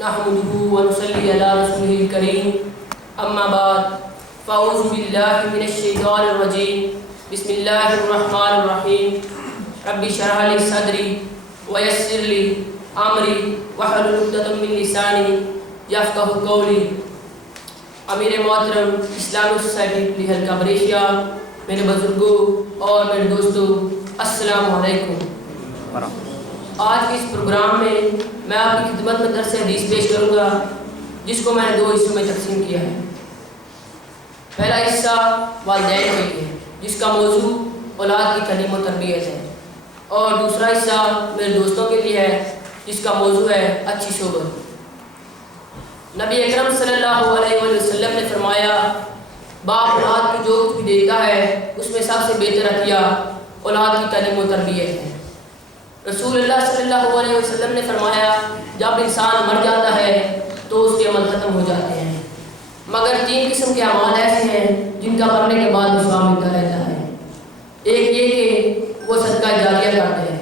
نحمده ونصلي على رسوله الكريم اما بعد فاعوذ بالله من الشيطان الرجيم بسم الله الرحمن الرحيم رب اشرح لي صدري ويسر لي امري واحلل عقدة من لساني يفقهوا قولي. امیر محترم اسلامی سوسائٹی پلی حلقہ بریشیا، میرے بزرگوں اور میرے دوستوں، السلام علیکم. آج کے اس پروگرام میں میں آپ کی خدمت میں درس حدیث پیش کروں گا، جس کو میں نے 2 حصوں میں تقسیم کیا ہے. پہلا حصہ والدین کے لیے، جس کا موضوع اولاد کی تعلیم و تربیت ہے، اور دوسرا حصہ میرے دوستوں کے لیے ہے، جس کا موضوع ہے اچھی صحبت. نبی اکرم صلی اللہ علیہ وسلم نے فرمایا، باپ اولاد کو جو کچھ بھی دیتا ہے اس میں سب سے بہتر عطیہ اولاد کی تعلیم و تربیت ہے. رسول اللہ صلی اللہ علیہ وسلم نے فرمایا، جب انسان مر جاتا ہے تو اس کے عمل ختم ہو جاتے ہیں، مگر 3 قسم کے اعمال ایسے ہیں جن کا کرنے کے بعد ثواب ملتا رہتا ہے. ایک یہ کہ وہ صدقہ جاریہ کرتے ہیں،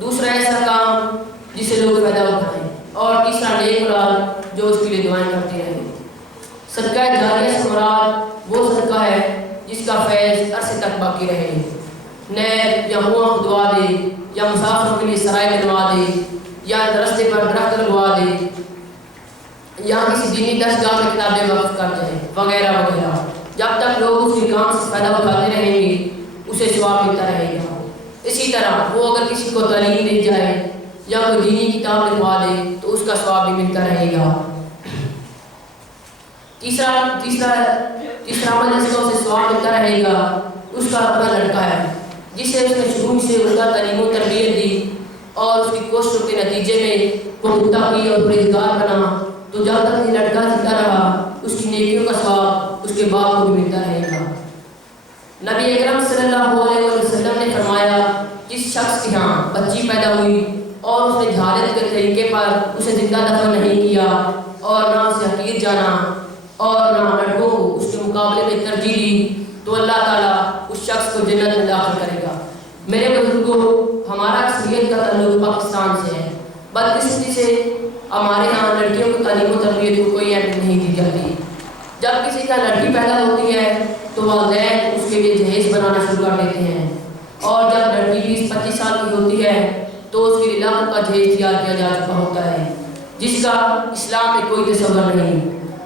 دوسرا ایسا کام جسے لوگ فائدہ اٹھائیں، اور تیسرا نیک اولاد جو اس کے لیے دعائیں کرتی رہیں. صدقہ جاریہ سے مراد وہ صدقہ ہے جس کا فیض عرصے تک باقی رہے. نہر یا کنواں کھدوا دے، یا مسافروں کے لیے سرائے بنوا دے، یا راستے پر درخت لگوا دے، یا کسی دینی درسگاہ میں کتابیں وقف کر جائیں، وغیرہ وغیرہ. جب تک لوگ اس کے کام سے فائدہ اٹھاتے رہیں گے اسے ثواب ملتا رہے گا. اسی طرح وہ اگر کسی کو تعلیم دے جائے یا کوئی دینی کتاب لکھوا دے تو اس کا ثواب بھی ملتا رہے گا. تیسرا عمل جس کو اسے ثواب ملتا رہے گا اس کا اپنا لڑکا ہے، جسے اس نے شروع سے اس کا تعلیم و تربیت دی اور اس کی کوششوں کے نتیجے میں وہ متقی اور پرہیزگار بنا، تو جب تک یہ لڑکا زندہ رہا اس کی نیکیوں کا ثواب اس کے باپ کو بھی ملتا رہے گا. نبی اکرم صلی اللہ علیہ وسلم نے فرمایا، جس شخص کے ہاں بچی پیدا ہوئی اور اس نے جہالت کے طریقے پر اسے زندہ دفن نہیں کیا اور نہ اسے حقیر جانا اور نہ لڑکوں کو اس کے مقابلے میں ترجیح دی، تو اللہ تعالیٰ اس شخص کو جنت میں داخل کرے گا. میرے بزرگوں، ہمارا اکثریت کا تعلق پاکستان سے ہے. بدقسمتی سے ہمارے ہاں لڑکیوں کو تعلیم و تربیت کو کوئی اہمیت نہیں دی جاتی. جب کسی کا لڑکی پیدا ہوتی ہے تو والدین اس کے لیے جہیز بنانا شروع کر دیتے ہیں، اور جب لڑکی 20-25 سال کی ہوتی ہے تو اس کے لیے لاکھوں کا جہیز تیار کیا جا چکا ہوتا ہے، جس کا اسلام میں کوئی تصور نہیں.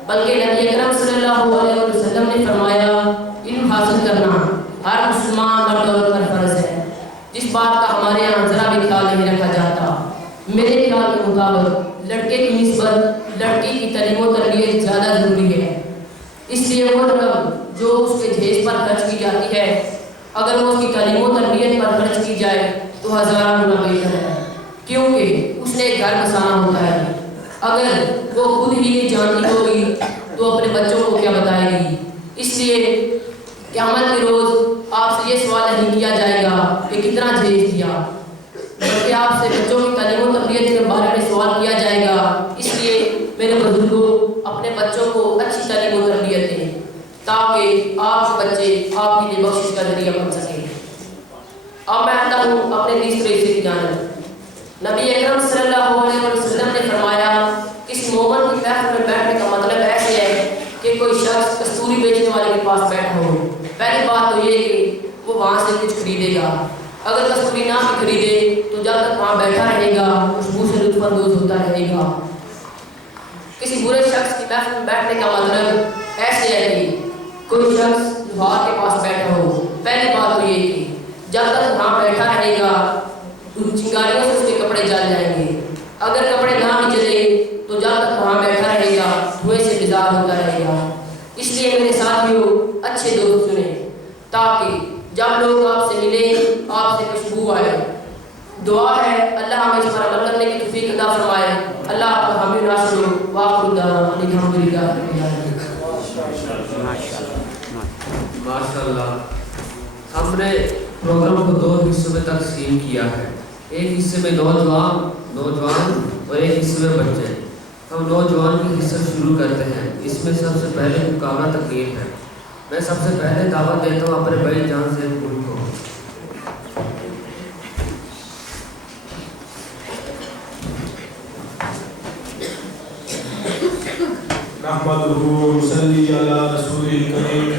بلکہ نبی اکرم صلی اللہ علیہ وسلم نے فرمایا، علم حاصل کرنا ہر مسلمان مرد عورت پر فرض ہے. جس بات کا ہمارے یہاں ذرا بھی خیال نہیں رکھا جاتا. میرے خیال کے مطابق لڑکے کی نسبت لڑکی کی تعلیم و تربیت زیادہ ضروری ہے. اس لیے وہ رقم جو اس کے جہیز پر خرچ کی جاتی ہے، اگر وہ اس کی تعلیم و تربیت پر خرچ کی جائے تو 1000 گنا بہتر ہے، کیونکہ اس نے ایک گھر بسانا ہوتا ہے. اگر وہ خود ہی یہ جانتی ہوگی تو اپنے بچوں کو کیا بتائے گی. اس لیے قیامت کے روز آپ سے یہ سوال نہیں کیا جائے گا کہ کتنا جہیز دیا، بلکہ آپ سے بچوں کی تعلیم و تربیت کے بارے میں سوال کیا جائے گا. اس لیے میرے بزرگوں، اپنے بچوں کو اچھی تعلیم و تربیت دیں تاکہ آپ کے بچے آپ کے لیے بخشش کا ذریعہ بن سکیں. اب میں آتا ہوں اپنے تیسرے حصے کی جانب. نبی اکرم صلی اللہ علیہ وسلم نے فرمایا، کسی مومن کی محفل میں بیٹھنے کا مطلب ایسے ہے کہ کوئی شخص کستوری بیچنے والے کے پاس بیٹھا ہو. پہلی بات تو یہ کہ وہ وہاں سے کچھ خریدے گا. اگر کستوری نہ بھی خریدے تو جب تک وہاں بیٹھا رہے گا خوشبو سے لطف اندوز ہوتا رہے گا. کسی برے شخص کی محفل میں بیٹھنے کا مطلب ایسے ہے کہ کوئی شخص لوہار کے پاس بیٹھا ہو. پہلی بات تو یہ کہ جب تک وہاں بیٹھا رہے گا چنگاریوں سے اس کے کپڑے جل جائیں گے. اگر کپڑے نہ بھی جلے تو جب تک وہاں بیٹھا رہے گا دھوئیں سے بیزار ہوتا رہے گا. اس لیے میرے ساتھیوں، اچھے دوست چنیں تاکہ جب لوگ آپ سے ملیں آپ سے خوشبو آئے. دعا ہے اللہ ہمیں اس پر عمل کرنے کی توفیق عطا فرمائے. اللہ آپ کو حامی ناصر ہو. وآخر دعوانا ان الحمدللہ رب العالمین. ماشاءاللہ. ہم نے پروگرام کو 2 حصوں میں تقسیم کیا ہے. ایک حصے میں نوجوان اور ایک حصے میں بچے. ہم نوجوان کی حصہ شروع کرتے ہیں. اس میں سب سے پہلے مقابلہ تقریر ہے. میں سب سے پہلے دعوت دیتا ہوں اپنے بھائی جان سے ان کو. نحمده ونصلي على رسوله الكريم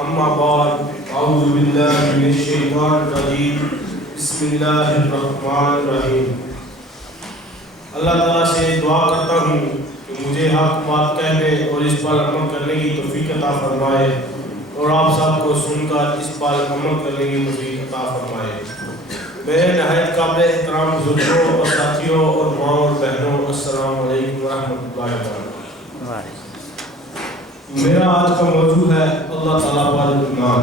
اما بعد اعوذ بالله من الشیطان الرجیم بسم اللہ الرحمن الرحیم۔ اللہ تعالیٰ سے دعا کرتا ہوں کہ مجھے حق بات کہنے اور اس پر عمل کرنے کی توفیق عطا فرمائے اور آپ سب کو سن کر اس پر عمل کرنے کی توفیق عطا فرمائے۔ میرے نہایت قابل احترام بزرگوں اور ساتھیوں اور ماں اور بہنوں، السلام علیکم ورحمۃ اللہ وبرکاتہ۔ میرا آج کا موضوع ہے اللہ تعالیٰ پر ایمان۔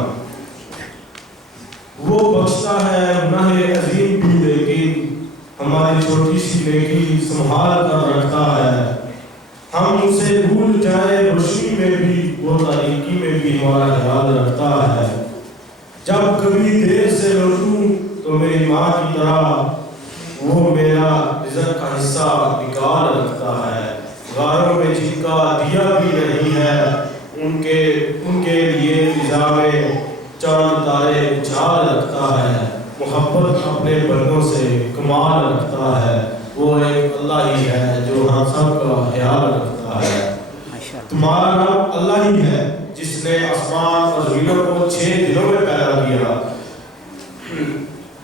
وہ بخشتا ہے گناہ عظیم بھی، لیکن ہماری چھوٹی سی نیکی سنبھال کر رکھتا ہے۔ ہم اسے بھول جائیں روشنی میں بھی، وہ تاریکی میں بھی ہمارا خیال رکھتا ہے۔ جب کبھی دیر سے لوٹوں تو میری ماں کی طرح وہ میرا رزق کا حصہ نکال رکھتا ہے۔ غاروں میں جن کا دیا بھی نہیں ہے، ان کے لیے فضا میں چاند تارے اچھال رکھتا ہے۔ محبت اپنے بندوں سے کمال رکھتا ہے۔ وہ ایک اللہ ہی ہے جو ہم سب کا خیال رکھتا ہے۔ تمہارا رب اللہ ہی ہے جس نے آسمان اور زمینوں کو 6 دنوں میں پیدا کیا،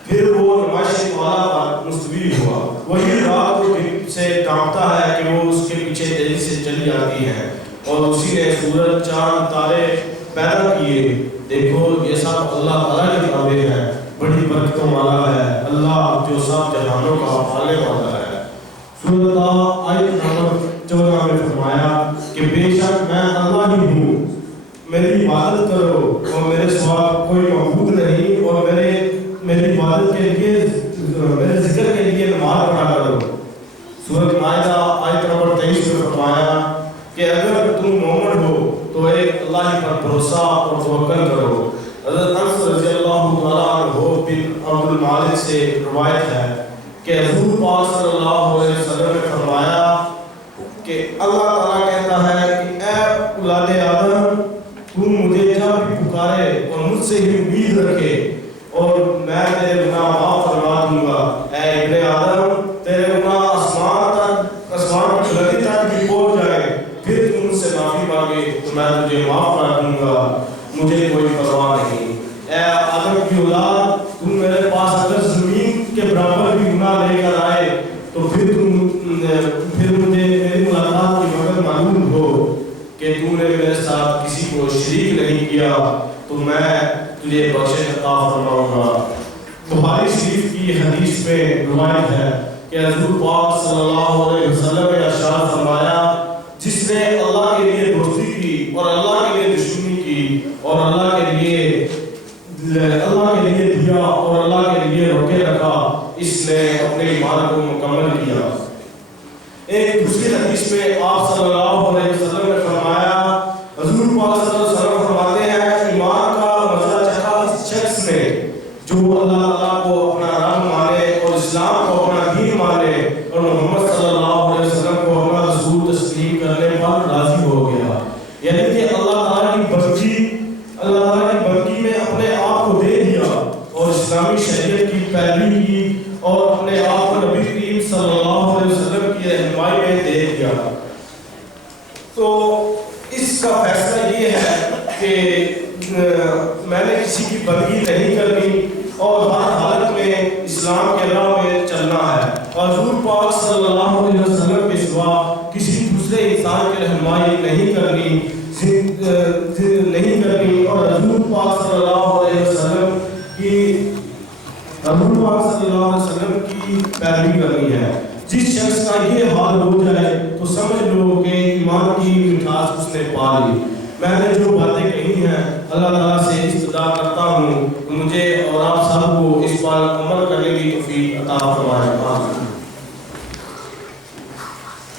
پھر وہ نمائش والا پر مستوی ہوا۔ وہی رات کو دن سے ڈانپتا ہے کہ وہ اس کے پیچھے تیزی سے چلی جاتی ہے، اور اسی نے سورج چاند تارے پیدا کیے۔ دیکھو یہ سب اللہ تعالیٰ کے تابع ہے، بڑی برکتوں والا ہے اللہ جو سب جہانوں کا پالنے والا ہے۔ سورۃ آیت نمبر 14 میں فرمایا کہ بے شک میں اللہ ہی ہوں، میری عبادت کرو اور میرے سوا کوئی معبود نہیں، اور میری عبادت کے لیے میرے ذکر کے لیے نماز پڑھا کرو۔ سورۃ مائدہ آیت نمبر 23 میں فرمایا کہ اگر تم مومن ہو تو ایک اللہ ہی پر بھروسہ اور توکل کرو۔ حضرت انس رضی اللہ تعالیٰ عنہ بن عبد المالک سے روایت ہے کہ حضور پاک صلی اللہ علیہ وسلم نے فرمایا کہ اللہ تعالیٰ کہتا ہے کہ اے اولاد آدم، تم مجھے جب بھی پکارے اور مجھ سے ہی امید رکھے اور میں تیرے گناہ معاف فرما دوں گا۔ اے ابن آدم، تیرے گناہ آسمان کی لگی تک بھی پہنچ جائے، پھر تم مجھ سے معافی مانگے تو میں تجھے معاف کر دوں گا، مجھے کوئی پرواہ نہیں۔ اے آدم کی اولاد، تم میرے پاس اگر زمین کے برابر بھی گناہ لے کر آئے تو پھر مجھے میری ملاقات کی وقت معلوم ہو کہ تم نے میرے ساتھ کسی کو شریک نہیں کیا تو میں تجھے بخشش عطا فرماؤں گا۔ بخاری شریف کی حدیث میں روایت ہے کہ حضور پاک صلی اللہ علیہ وسلم نے ارشاد فرمایا، جس نے اللہ کے لیے دوستی کی اور اللہ کے لیے دشمنی کی اور اللہ کے لیے دیا اور اللہ کے لیے روکے رکھا، اس نے اپنے ایمان کو مکمل کیا۔ ایک دوسری حدیث میں آپ صلی اللہ علیہ وسلم نے فرمایا، حضور پاک صلی اللہ علیہ وسلم فرماتے ہیں، ایمان کا مزہ چکھا اس شخص نے جو اللہ تعالیٰ کو اپنا رب مانے اور اسلام کو اپنا دین مانے اور محمد صلی اللہ علیہ وسلم کو اپنا رسول تسلیم کرنے پر راضی ہو گیا۔ یعنی کہ اللہ تعالیٰ کی بندگی میں اپنے آپ کو دے دیا اور اسلامی شریعت کی پیروی کی اور اپنے آپ کو نبی کریم صلی اللہ علیہ وسلم کی رہنمائی میں دے دیا۔ تو اس کا فیصلہ یہ ہے کہ میں نے کسی کی بندگی نہیں کرنی اور ہر حالت میں اسلام کے راہ میں چلنا ہے، اور حضور پاک صلی اللہ علیہ وسلم کے سوا کسی دوسرے انسان کی رہنمائی نہیں کرنی اور حضور پاک صلی اللہ علیہ وسلم کی پیروی کرنی ہے۔ جس شخص کا یہ حال ہو جائے تو سمجھ لو کہ ایمان کی مٹھاس اس نے پا لی۔ میں نے جو باتیں کہی ہیں اللہ تعالیٰ سے استدعا کرتا ہوں کہ مجھے اور آپ سب کو اس پر عمل کرنے کی توفیق عطا فرمائے۔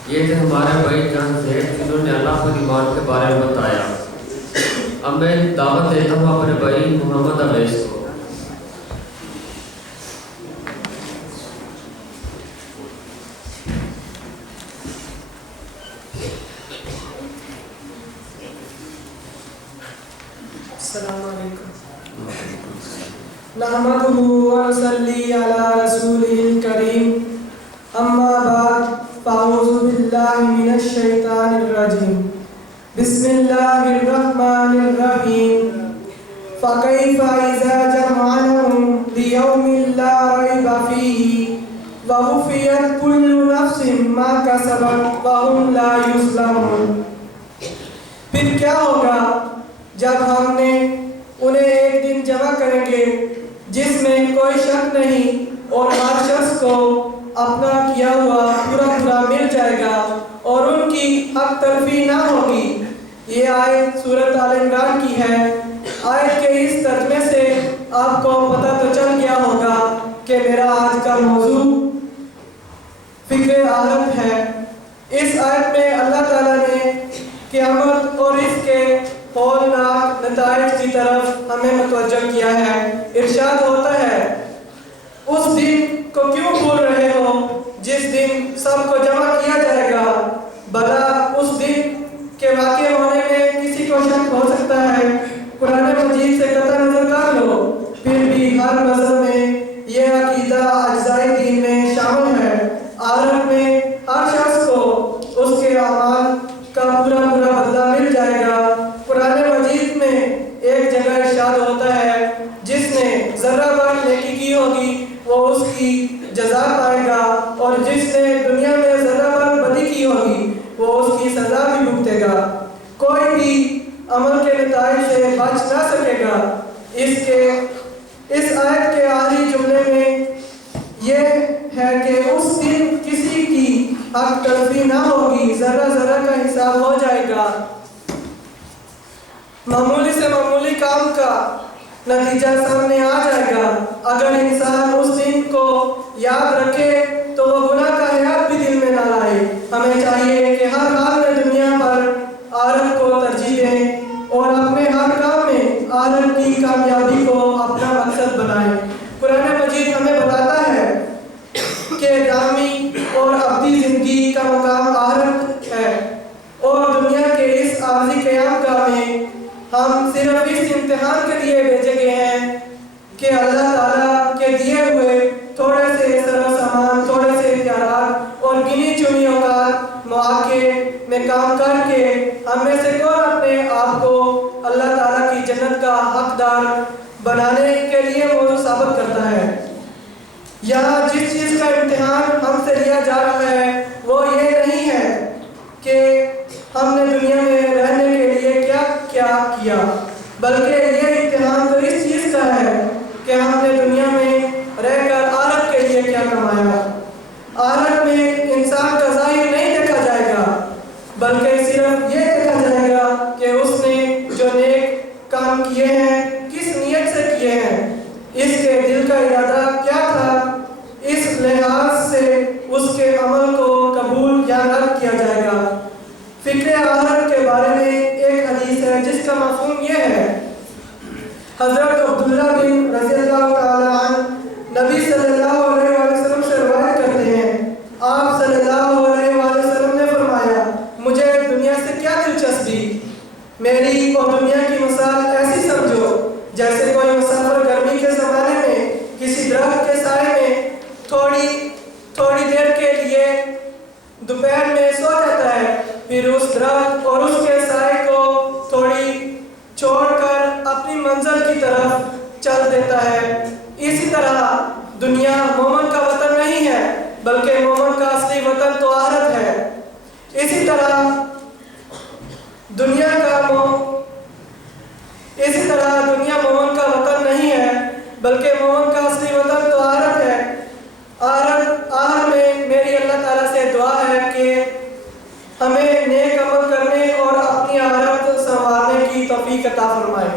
یہ تھے ہمارے بھائی جان سے جنہوں نے اللہ کو ایمان کے بارے میں بتایا۔ اب میں دعوت دیتا ہوں اپنے بھائی محمد اویس کو۔ السلام علیکم۔ نحمدہ ونصلی علی رسولہ الکریم، اما بعد فاعوذ باللہ من الشیطان الرجیم۔ بسم الله الرحمن الرحيم فكيف إذا جمعناهم ليوم لا ريب فيه ووفيت كل نفس ما كسبت وهم لا يظلمون. پھر کیا ہوگا جب ہم نے انہیں ایک دن جمع کریں گے جس میں کوئی شک نہیں اور ہر شخص کو اپنا کیا ہوا پورا مل جائے گا اور ان کی حق تلفی نہ ہوگی. یہ آیت سورۃ آل عمران کی ہے. آیت کے اس ترجمے سے آپ کو پتہ تو چل گیا ہوگا کہ میرا آج کا موضوع فکر آخرت ہے. اس آیت میں اللہ تعالیٰ نے قیامت اور اس کے ہولناک نتائج کی طرف ہمیں متوجہ کیا ہے. ارشاد ہوتا ہے اس دن کو کیوں بھول رہے ہو جس دن سب کو جمع کیا جائے گا. بھلا اس دن کے واقع ہونے میں کسی کو شک ہو سکتا ہے؟ قرآن مجید سے قطع نظر کر لو. پھر بھی ہر مذہب میں یہ عقیدہ اجزائے دین میں شامل ہے. آخرت میں ہر شخص کو اس کے اعمال کا پورا بدلہ مل جائے گا. قرآن مجید میں ایک جگہ ارشاد ہوتا ہے جس نے ذرہ بھر نیکی کی ہوگی وہ اس کی جزا پائے گا اور جس نے دنیا میں ذرہ بھر بدی کی ہوگی وہ اس کی سزا بھی بھگتے گا. کوئی بھی عمل کے نتائج سے بچ نہ سکے گا. اس آیت کے آخری جملے میں یہ ہے کہ اس دن کسی کی حق تلفی نہ ہوگی. ذرہ کا حساب ہو جائے گا. معمولی سے معمولی کام کا نتیجہ سامنے آ جائے گا. اگر انسان اس دن کو یاد رکھے تو وہ گناہ کا خیال بھی دل میں نہ لائے. ہمیں چاہیے کہ ہر حال میں دنیا پر آخرت کو ترجیح دیں اور اپنے ہر کام میں آخرت کی کامیابی کو اپنا مقصد بنائیں. قرآن مجید ہمیں بتاتا ہے کہ دائمی اور ابدی زندگی کا مقام آخرت ہے اور دنیا کے اس عارضی قیام گاہ میں ہم صرف اس امتحان کے لیے بھیجے گئے ہیں کہ اللہ تعالیٰ کے دیے ہوئے تھوڑے سے سر و سامان، تھوڑے سے اختیارات اور گنی چنی اوقات مواقع میں کام کر کے ہم میں سے کون اپنے آپ کو اللہ تعالیٰ کی جنت کا حقدار بنانے کے لیے موضوع ثابت کرتا ہے. یہاں جس چیز کا امتحان ہم سے لیا جا رہا ہے وہ یہ نہیں ہے کہ ہم نے دنیا میں رہنے کے لیے کیا کیا، بلکہ یہ امتحان تو اس چیز کا ہے کہ ہم نے دنیا میں رہ کر آخرت کے لیے کیا کمایا. آخرت میں انسان کا ظاہر نہیں دیکھا جائے گا بلکہ صرف یہ دیکھا جائے گا کہ اس نے جو نیک کام کیے ہیں کس نیت سے کیے ہیں، اس کے دل کا ارادہ کیا تھا. اس لحاظ سے اس کے عمل کو قبول یا رد کیا جائے گا. فکر آخرت کے بارے میں ایک حدیث ہے جس کا مفہوم یہ ہے. حضرت عبداللہ بن رضی اللہ تعالی عنہ نبی صلی اللہ علیہ وسلم سے روایت کرتے ہیں. آپ صلی اللہ علیہ وسلم نے فرمایا مجھے دنیا سے کیا دلچسپی، میری اور دنیا کی مثال ایسی سمجھو جیسے کوئی مسافر گرمی کے زمانے میں کسی درخت کے سائے میں تھوڑی دیر کے لیے دوپہر میں سو جاتا ہے، پھر اس درخت اور اس کے سائے کو تھوڑی چھوڑ کر اپنی منزل کی طرف چل دیتا ہے. اسی طرح دنیا مومن کا وطن نہیں ہے بلکہ مومن کا اصلی وطن تو آخرت ہے. اسی طرح دنیا مومن کا وطن نہیں ہے بلکہ مومن کا اصلی وطن تو آخرت ہے. آخر میں میری اللہ تعالیٰ سے دعا ہے کہ ہمیں نیک عمل کرنے اور اپنی آخرت سنوارنے کی توفیق عطا فرمائے.